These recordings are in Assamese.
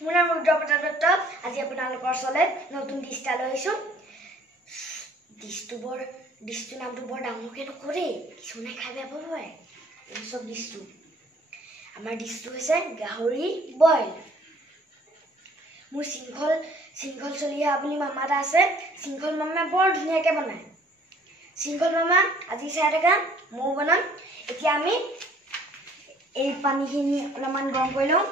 মোৰ নাম ৰুদ্ৰপ্ৰতাপ দত্ত। আজি আপোনালোকৰ ওচৰলৈ নতুন ডিছ এটা লৈ আহিছোঁ। ডিছটো নামটো বৰ ডাঙৰকৈ নকৰে, কিছুমানে খাই বেয়া পাব পাৰে। এই চব ডিছটো আমাৰ ডিছটো হৈছে গাহৰি বইল। মোৰ শৃংখল চলিহা বুলি মামা এটা আছে। শৃংখল মামাই বৰ ধুনীয়াকৈ বনায়। শৃংখল মামা আজি চাই থাকা, ময়ো বনাম। এতিয়া আমি এই পানীখিনি অলপমান গৰম কৰি লওঁ,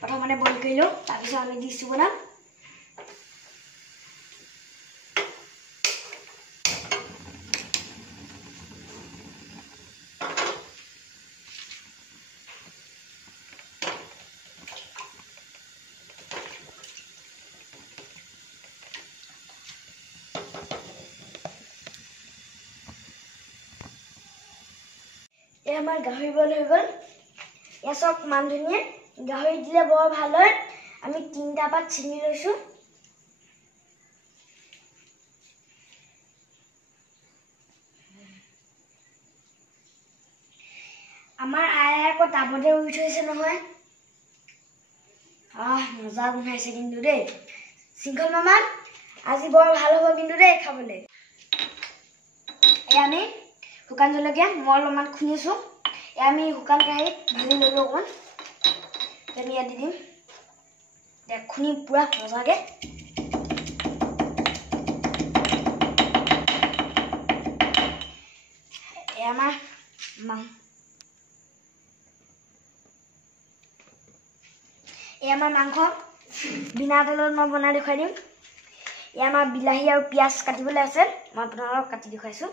প্ৰথমতে বইল কৰি লওঁ, তাৰপিছত আমি ডিছটো বনাম। এই আমাৰ গাহৰি বইল হৈ গ'ল। এয়া চব মান ধুনীয়া, গাহৰি দিলে বৰ ভাল হয়। আমি 3টা পাত ছিঙি লৈছোঁ। আমাৰ আয়ে আকৌ টাবতে ৰুই থৈছে নহয়। মজা গোন্ধাইছে কিন্তু দেই। শৃংখল মামা আজি বৰ ভাল হ'ব কিন্তু দেই খাবলৈ। এয়া আমি শুকান জলকীয়া মই অলপমান খুন্দিছোঁ। এয়া আমি শুকান কেৰাহীত ভাজি ল'লোঁ অকণমান। আমি ইয়াত দি দিম, খুন্দি পূৰা মজাকৈ। এয়া আমাৰ মাংস বিনা তেলত মই বনাই দেখুৱাই দিম। এয়া আমাৰ বিলাহী আৰু পিঁয়াজ কাটিবলৈ আছে, মই আপোনালোকক কাটি দেখুৱাইছোঁ।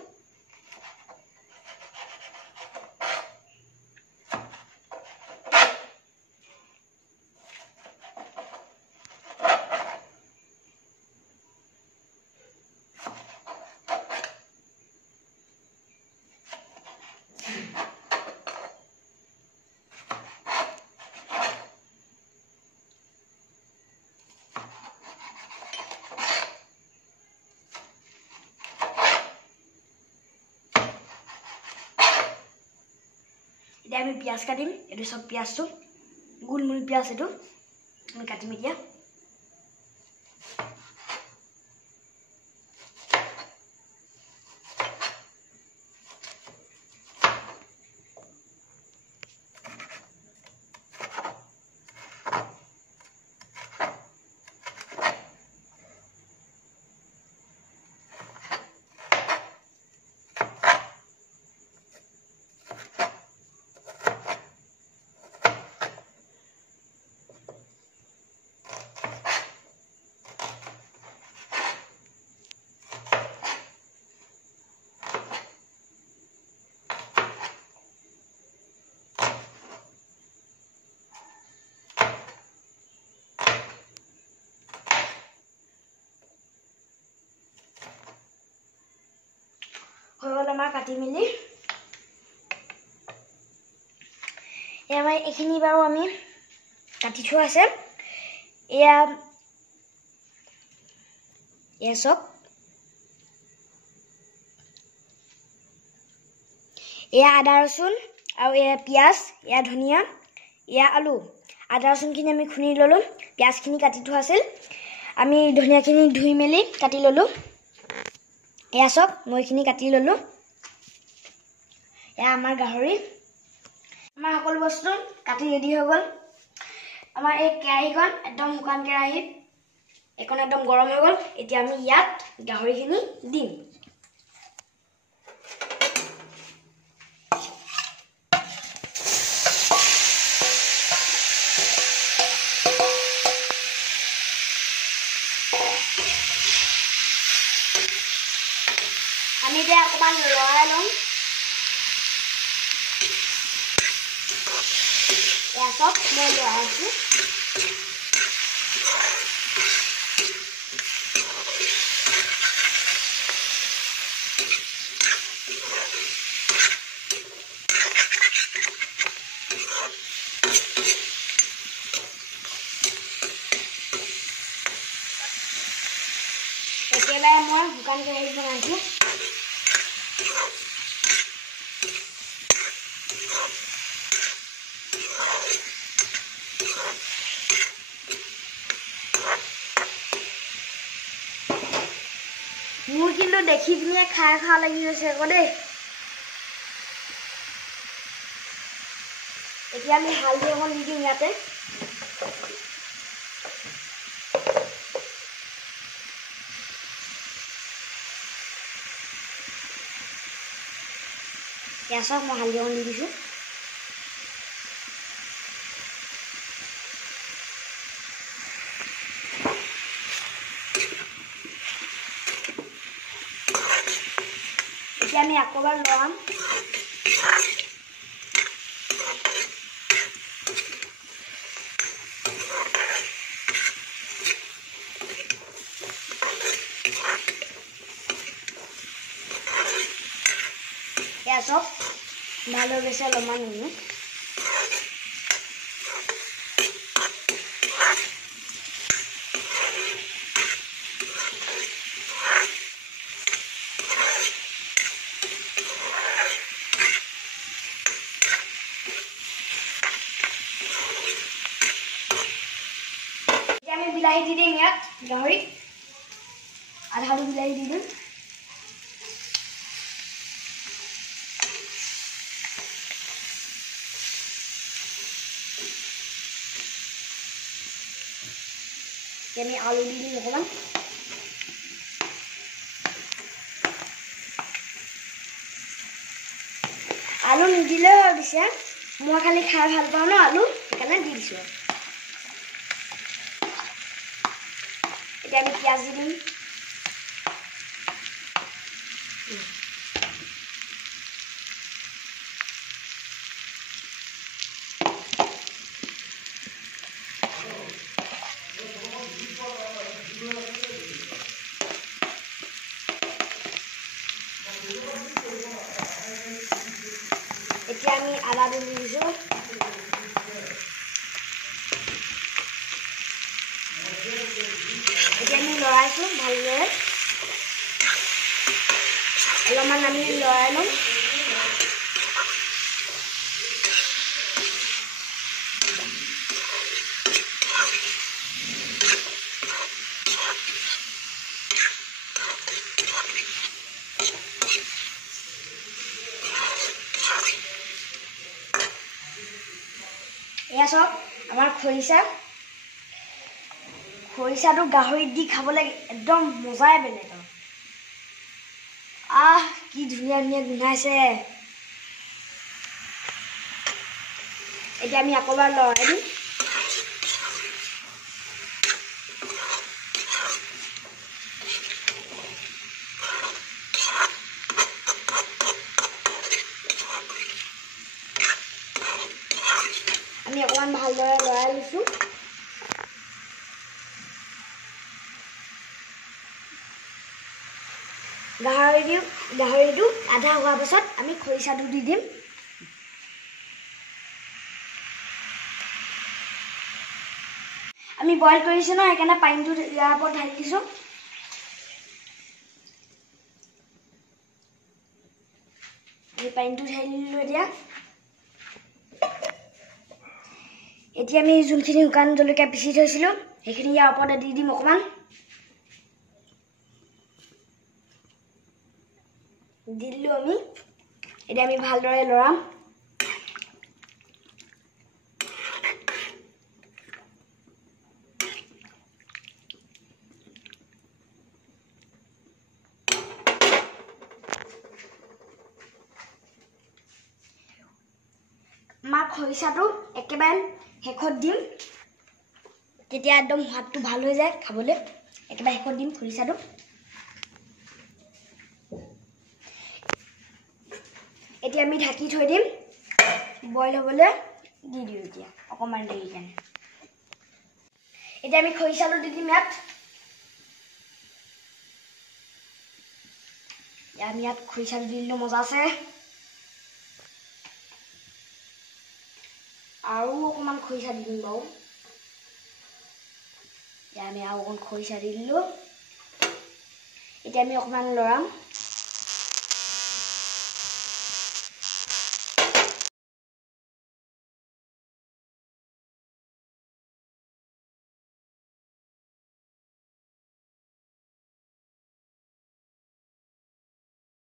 এতিয়া আমি পিঁয়াজ কাটিম। এইটো চব পিঁয়াজটো গোলমূল পিঁয়াজ, এইটো আমি কাটিম এতিয়া। হৈ গ'ল আমাৰ কাটি মেলি। এয়া আমাৰ এইখিনি বাৰু আমি কাটি থোৱা আছে। এয়া চব এয়া আদা ৰচুন আৰু এয়া পিঁয়াজ, এয়া ধনিয়া, এয়া আলু। আদা ৰচুনখিনি আমি খুন্দি ল'লোঁ, পিঁয়াজখিনি কাটি থোৱা আছিল। আমি ধনিয়াখিনি ধুই মেলি কাটি ল'লোঁ। এয়া চব মই এইখিনি কাটি ল'লোঁ। এয়া আমাৰ গাহৰি। আমাৰ সকলো বস্তু কাটি ৰেডি হৈ গ'ল। আমাৰ এই কেৰাহীখন একদম শুকান কেৰাহী, এইখন একদম গৰম হৈ গ'ল। এতিয়া আমি ইয়াত গাহৰিখিনি দিম। আমি এতিয়া অকণমান লৰাই লওঁ। এয়া চব মই লৰাইছোঁ। একেবাৰে মই শুকান কেৰাহীত বনাইছোঁ। দেখি পিনে খাই খা লাগি গৈছে আকৌ দেই এতিয়া আমি হালধি অকণ দি দিম ইয়াতে ইয়াছক মই হালধি অকণ দি দিছোঁ এতিয়া আমি আকৌ এবাৰ লৰাম ইয়াছক ভাল হৈ গৈছে অলপমান নুনু আমি বিলাহী দি দিম ইয়াত গাহৰি আধাটো বিলাহী দি দিম আমি আলু দি দিম অকণমান আলু নিদিলেও পিছে মই খালি খাই ভাল পাওঁ ন আলু সেইকাৰণে দি দিছোঁ এতিয়া আমি পিঁয়াজ দি দিম এতিয়া আমি আদাটো দি দিছোঁ এতিয়া আমি লৰাইছোঁ ভালদৰে অলপমান আমি লৰাই ল'ম এয়া চাওক আমাৰ খৰিচাটো গাহৰিত দি খাবলৈ একদম মজাই বেলেগ কি ধুনীয়া ধুনীয়া গোন্ধাইছে এতিয়া আমি আকৌ এবাৰ লৰাই দিম আমি অকণমান ভালদৰে লৰাই লৈছোঁ গাহৰিটো আধা হোৱাৰ পাছত আমি খৰিচাটো দি দিম আমি বইল কৰিছোঁ ন সেইকাৰণে পানীটো ইয়াৰ ওপৰত ঢালি দিছোঁ আমি পানীটো ঢালি দিলোঁ এতিয়া আমি যোনখিনি শুকান জলকীয়া পিচি থৈছিলোঁ সেইখিনি ইয়াৰ ওপৰতে দি দিম অকণমান দি দিলোঁ আমি এতিয়া আমি ভালদৰে লৰাম আমাৰ খৰিচাটো একেবাৰে শেষত দিম তেতিয়া একদম সোৱাদটো ভাল হৈ যায় খাবলৈ একেবাৰে শেষত দিম খৰিচাটো এতিয়া আমি ঢাকি থৈ দিম বইল হ'বলৈ দি দিওঁ এতিয়া অকণমান দেৰি কাৰণে এতিয়া আমি খৰিচাটো দি দিম আমি ইয়াত খৰিচাটো দি দিলোঁ মজা আছে আৰু অকণমান খৰিচা দি দিম বাৰু আমি আৰু অকণ খৰিচা দি দিলোঁ এতিয়া আমি অকণমান লৰাম